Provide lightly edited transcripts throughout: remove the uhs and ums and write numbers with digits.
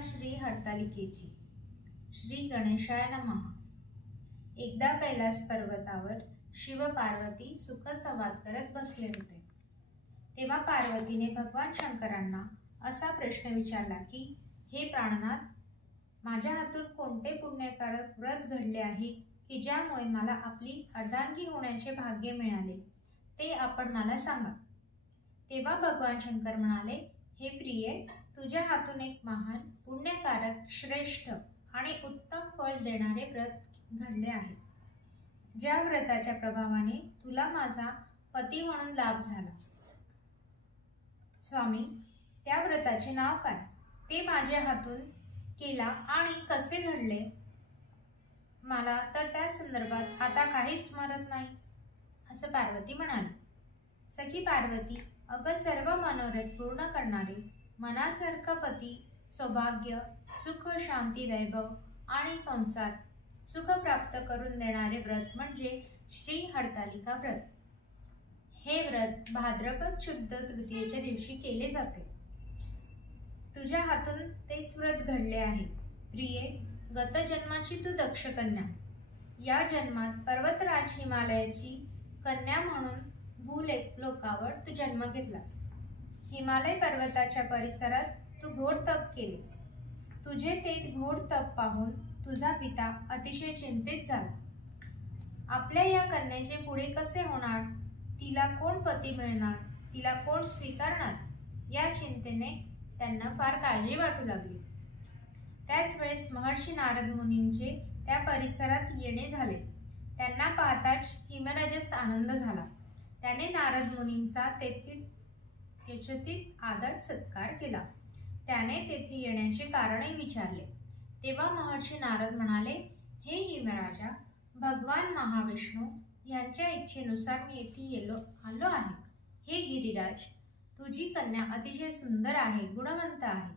कथा श्री हरतालिकेची. श्री गणेशाय नमः. एकदा कैलास पर्वतावर शिव पार्वती सुखसंवाद करत बसले होते. तेव्हा पार्वतीने भगवान शंकरांना असा प्रश्न विचारला की, हे प्राणनाथ, माझ्या हातून कोणते पुण्यकारक व्रत घडले आहे की ज्यामुळे मला आपली अर्धांगी होण्याचे भाग्य मिळाले, ते आपण मला सांगा. तेव्हा भगवान शंकर म्हणाले, हे प्रिये, तुझ्या हातून एक महान पुण्यकारक, श्रेष्ठ आणि उत्तम फळ देणारे व्रत घडले आहे. ज्या व्रताच्या प्रभावाने तुला माझा पती म्हणून लाभ झाला. स्वामी, त्या व्रताचे नाव काय? ते माझ्या हातून केला आणि कसे घडले? मला तर त्या संदर्भात आता काहीच स्मरत नाही, असं पार्वती म्हणाली. सखी पार्वती, अगं सर्व मनोरथ पूर्ण करणारे, मनासारखा पती, सौभाग्य, सुख, शांती, वैभव आणि संसार सुख प्राप्त करून देणारे व्रत म्हणजे श्री हरतालिका व्रत. हे व्रत भाद्रपद शुद्ध तृतीयेच्या दिवशी केले जाते. तुझ्या हातून तेच व्रत घडले आहे. प्रिये, गत जन्माची तू दक्ष कन्या, या जन्मात पर्वतराज हिमालयाची कन्या म्हणून भूलोकावर तू जन्म घेतलास. हिमालय पर्वताच्या परिसरात तू घोर तप केलेस. तुझे ते घोर तप पाहून तुझा पिता अतिशय चिंतित झाला. आपल्या या कन्येचे पुढे कसे होणार? तिला कोण पती मिळणार? तिला कोण स्वीकारणार? या चिंतेने त्यांना फार काळजी वाटू लागली. त्याच वेळेस महर्षी नारद मुनींचे त्या परिसरात येणे झाले. त्यांना पाहताच हिमराजास आनंद झाला. त्याने नारद मुनींचा तेथे यथोचित आदर सत्कार केला. त्याने तेथे येण्याचे कारणही विचारले. तेव्हा महर्षी नारद म्हणाले, हे हिमराजा, भगवान महाविष्णू यांच्या इच्छेनुसार मी येथे आलो आहे. हे गिरिराज, तुझी कन्या अतिशय सुंदर आहे, गुणवंत आहे.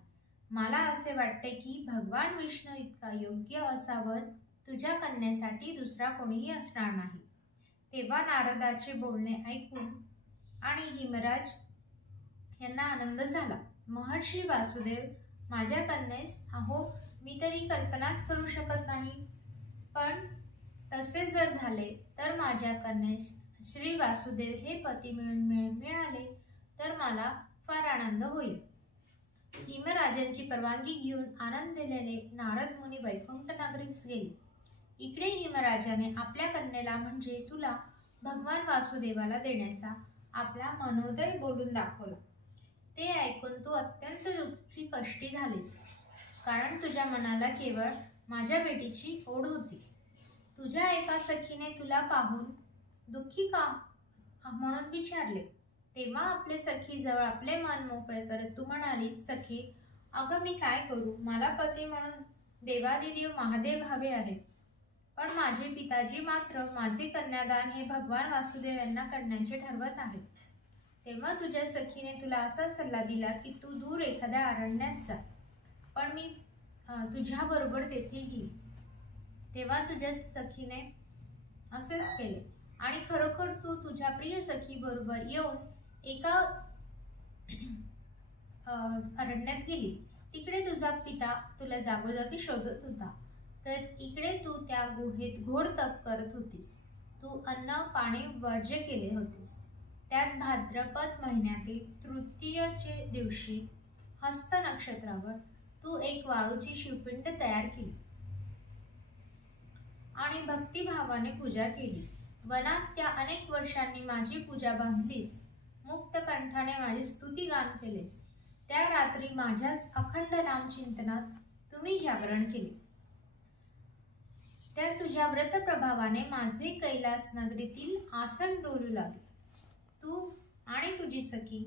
मला असे वाटते की भगवान विष्णू इतका योग्य असावर तुझ्या कन्येसाठी दुसरा कोणीही असणार नाही. तेव्हा नारदाचे बोलणे ऐकून आणि हिमराज यांना आनंद झाला. महर्षी वासुदेव, माझ्या कन्येस अहो मी तरी कल्पनाच करू शकत नाही, पण तसे जर झाले तर माझ्या कन्येस श्री वासुदेव हे पती मिळाले तर मला फार आनंद होईल. हिमराजांची परवानगी घेऊन आनंदिलेले नारद मुनी वैकुंठ नगरीस गेले. इकडे हिमराजाने आपल्या कन्येला म्हणजे तुला भगवान वासुदेवाला देण्याचा आपला मनोदय बोलून दाखवला. ते ऐकून तू अत्यंत दुःखी कष्टी झालीस, कारण तुझ्या मनाला केवळ माझ्या बेटीची ओढ होती. तुझ्या एका सखीने तुला पाहून दुःखी का म्हणून विचारले. तेव्हा आपले सखी जवळ आपले मन मोकळे करत तू म्हणालीस, सखी, अगं मी काय करू? मला पती म्हणून देवादिदेव महादेव हवे आहेत, पण माझे पिताजी मात्र माझे कन्यादान हे भगवान वासुदेव यांना करण्याचे ठरवत आहेत. तेव्हा तुझ्या सखीने तुला असा सल्ला दिला की तू दूर एखाद्या अरण्यात जा, पण मी तुझ्या बरोबर तेथे येईल. तेव्हा तुझ्या सखीने असेच केले आणि खरोखर तू तुझ्या प्रिय सखी बरोबर येऊन एका अरण्यात गेली. तिकडे तुझा पिता तुला जागोजागी शोधत होता, तर इकडे तू त्या गुहेत घोर तप करत होतीस. तू अन्न पाणी वर्ज्य केले होतीस. त्यात भाद्रपद महिन्यातील तृतीयेच्या दिवशी हस्त नक्षत्रावर तू एक वाळूची शिवपिंड तयार केली आणि भक्तिभावाने पूजा केली. वनात त्या अनेक वर्षांनी माझी पूजा बांधलीस. मुक्त कंठाने माझी स्तुतिगान केलेस. त्या रात्री माझ्याच अखंड नामचिंतनात तुम्ही जागरण केले. त्या तुझ्या व्रत प्रभावाने माझे कैलास नगरीतील आसन डोलू लागले. तू आणि तुझी सखी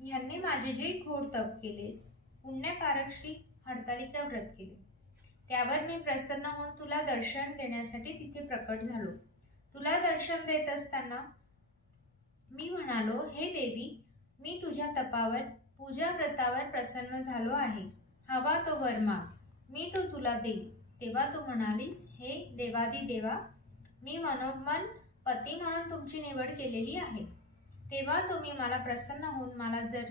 यांनी माझे जे घोर तप केलेस, पुण्यकारक श्री हरतालिका व्रत केले, त्यावर मी प्रसन्न होऊन तुला दर्शन देण्यासाठी तिथे प्रकट झालो. तुला दर्शन देत असताना मी म्हणालो, हे देवी, मी तुझ्या तपावर, पूजा व्रतावर प्रसन्न झालो आहे. हवा तो वर माग, मी तो तुला देईल. तेव्हा तू म्हणालीस, हे देवादिदेवा, मी मनोमन पती म्हणून तुमची निवड केलेली आहे. तेव्हा तुम्ही मला प्रसन्न होऊन मला जर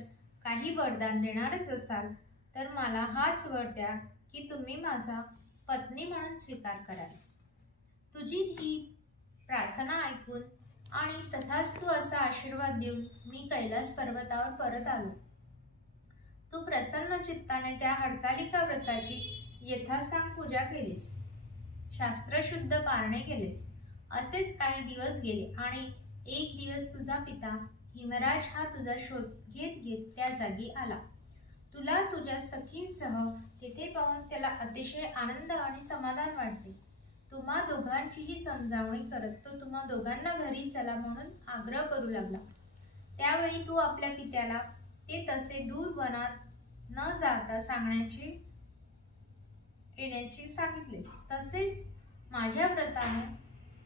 काही वरदान देणारच असाल तर मला हाच वर द्या की तुम्ही माझा पत्नी म्हणून स्वीकार कराल. तुझी ही प्रार्थना ऐकून आणि तथास्तु असा आशीर्वाद देऊन मी कैलास पर्वतावर परत आलो. तू प्रसन्न चित्ताने त्या हरतालिका व्रताची यथासांग पूजा केलीस, शास्त्रशुद्ध पारणे केलेस. असेच काही दिवस गेले आणि एक दिवस तुझा पिता हिमराज हा तुझा शोध घेत घेत त्या जागी आला. तुला तुझ्या सखींसह तेथे पाहून त्याला अतिशय आनंद आणि समाधान वाटले. तुम्हा दोघांचीही समजावणी करत तो तुम्हा दोघांना घरी चला म्हणून आग्रह करू लागला. त्यावेळी तू आपल्या पित्याला ते तसे दूर वनात न जाता येण्याची सांगितलेस. तसेच माझ्या व्रताने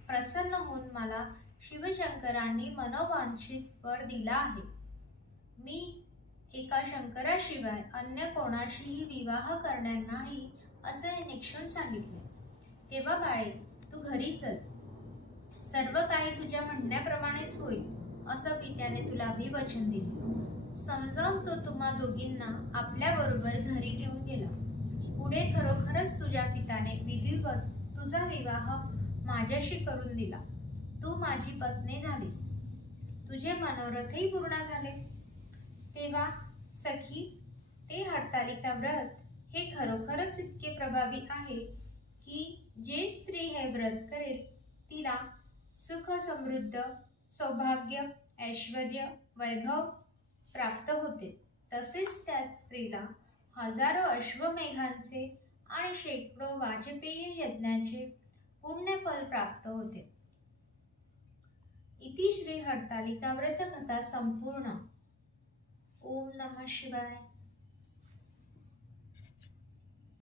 प्रसन्न होऊन मला शिवशंकरांनी मनोवांछित वर दिला आहे. मी एका शंकराशिवाय अन्य कोणाशीही विवाह करणार नाही असे निक्षून सांगितले. तेव्हा बाळे, तू घरी चल, सर्व काही तुझ्या म्हणण्याप्रमाणेच होईल असं पित्याने तुला अभिवचन दिले. समजावून तो तुम्हा दोघींना आपल्या बरोबर घरी घेऊन गेला. पुढे खरोखरच तुझ्या पित्याने विधिवत तुझा विवाह माझ्याशी करून दिला. तू माझी पत्नी झालीस. तुझे मनोरथही पूर्ण झाले. तेव्हा सखी, ते हरतालिका व्रत हे खरोखरच इतके प्रभावी आहे की जे स्त्री हे व्रत करेल तिला सुख, समृद्ध, सौभाग्य, ऐश्वर्य, वैभव प्राप्त होते. तसेच त्या स्त्रीला हजारो अश्वमेघांचे आणि शेकडो वाजपेयी यज्ञाचे पुण्यफल प्राप्त होते. इति श्री हरतालिका व्रत कथा संपूर्ण. ओम नमः शिवाय.